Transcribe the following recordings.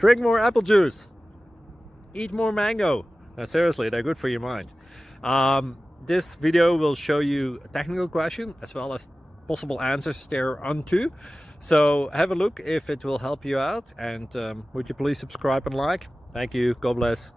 Drink more apple juice. Eat more mango. No, seriously, they're good for your mind. This video will show you a technical question as well as possible answers thereunto. So have a look if it will help you out, and would you please subscribe and like? Thank you. God bless.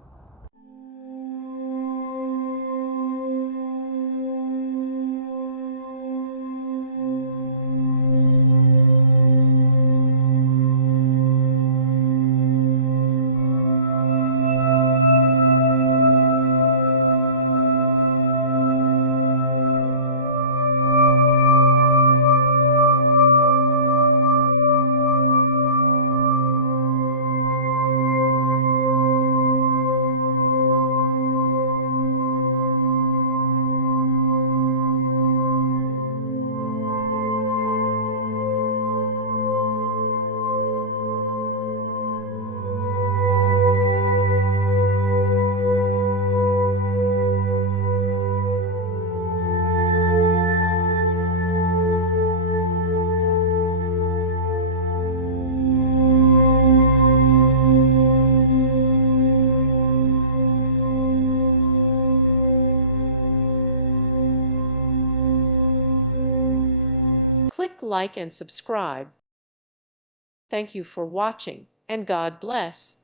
Click like and subscribe. Thank you for watching, and God bless.